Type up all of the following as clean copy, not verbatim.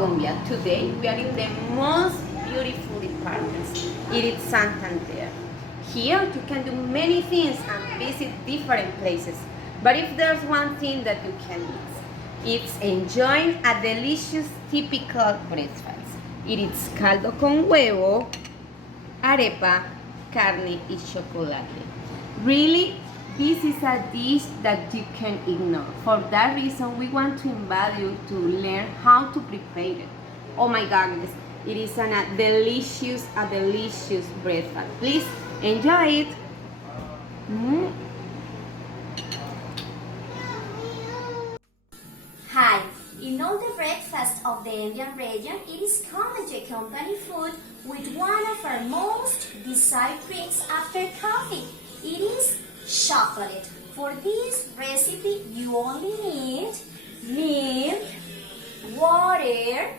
Colombia. Today we are in the most beautiful department. It is Santander. Here you can do many things and visit different places. But if there's one thing that you can miss, it's enjoying a delicious typical breakfast. It is caldo con huevo, arepa, carne y chocolate. Really, this is a dish that you can ignore. For that reason, we want to invite you to learn how to prepare it. Oh my goodness, it is a delicious breakfast. Please enjoy it. Hi, in all the breakfast of the Indian region, it is common to accompany food with one of our most desired drinks after coffee. It is chocolate. For this recipe, you only need milk, water,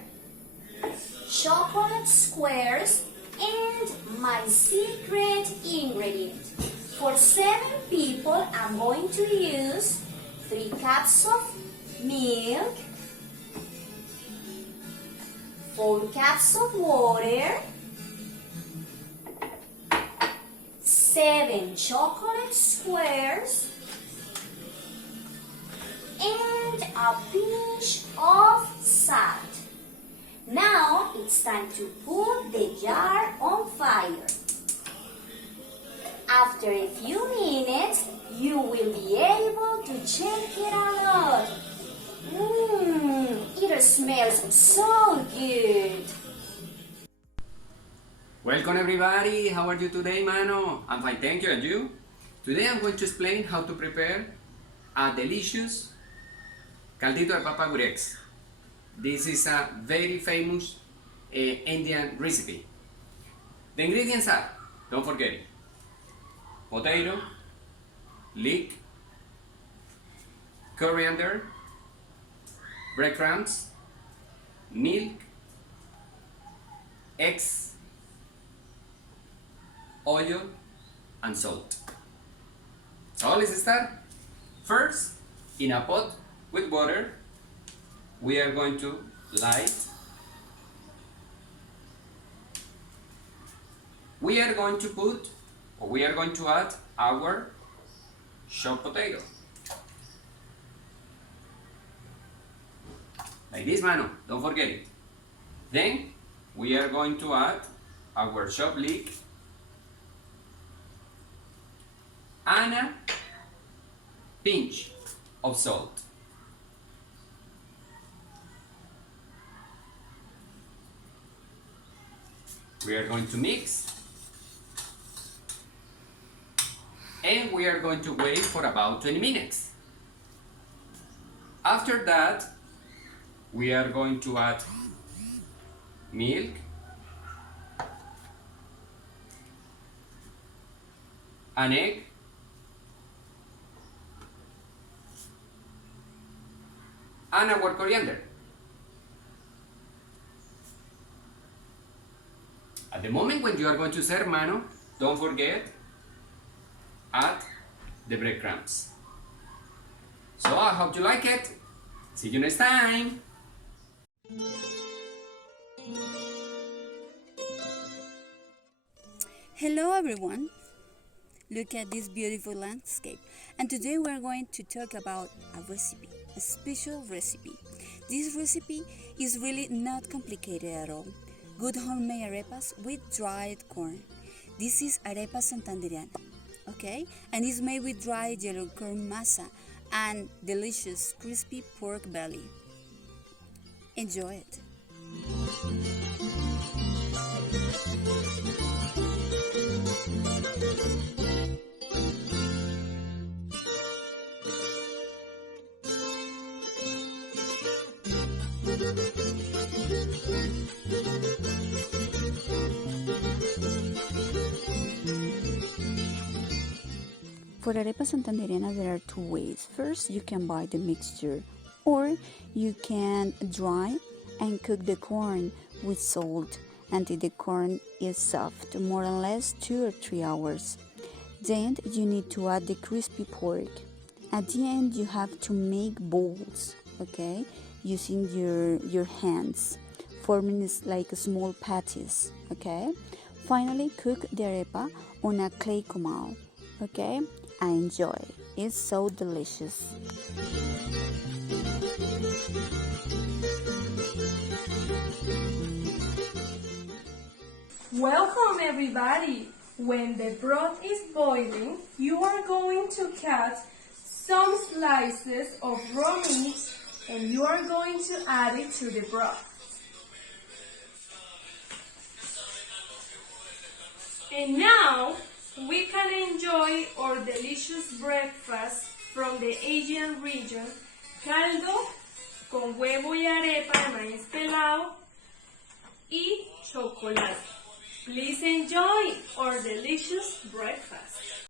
chocolate squares, and my secret ingredient. For 7 people, I'm going to use 3 cups of milk, 4 cups of water, 7 chocolate squares, and a pinch of salt. Now it's time to put the jar on fire. After a few minutes, you will be able to check it out. It smells so good. Welcome everybody, how are you today, mano? I'm fine, thank you, and you? Today I'm going to explain how to prepare a delicious caldito de papa with eggs. This is a very famous Indian recipe. The ingredients are, don't forget it, potato, leek, coriander, breadcrumbs, milk, eggs, oil, and salt. So let's start. First, in a pot with water, we are going to light. We are going to add our chopped potato. Like this, mano, don't forget it. Then we are going to add our chopped leek and a pinch of salt. We are going to mix and we are going to wait for about 20 minutes. After that, we are going to add milk, an egg, and our coriander. At the moment when you are going to serve, mano, don't forget, add the breadcrumbs. So I hope you like it. See you next time. Hello everyone, look at this beautiful landscape, and today we're going to talk about a recipe, a special recipe. This recipe is really not complicated at all. Good homemade arepas with dried corn. This is arepa santandereana, okay? And it's made with dried yellow corn masa and delicious crispy pork belly. Enjoy it. For arepa santandereana, there are 2 ways. First, you can buy the mixture, or you can dry and cook the corn with salt until the corn is soft, more or less 2 or 3 hours. Then you need to add the crispy pork. At the end, you have to make balls, okay, using your hands. forming like small patties. Okay. Finally, cook the arepa on a clay comal. Okay, and enjoy. It's so delicious. Welcome everybody! When the broth is boiling, you are going to cut some slices of raw meat and you are going to add it to the broth. And now we can enjoy our delicious breakfast from the Asian region, caldo con huevo y arepa de maíz pelado y chocolate. Please enjoy our delicious breakfast.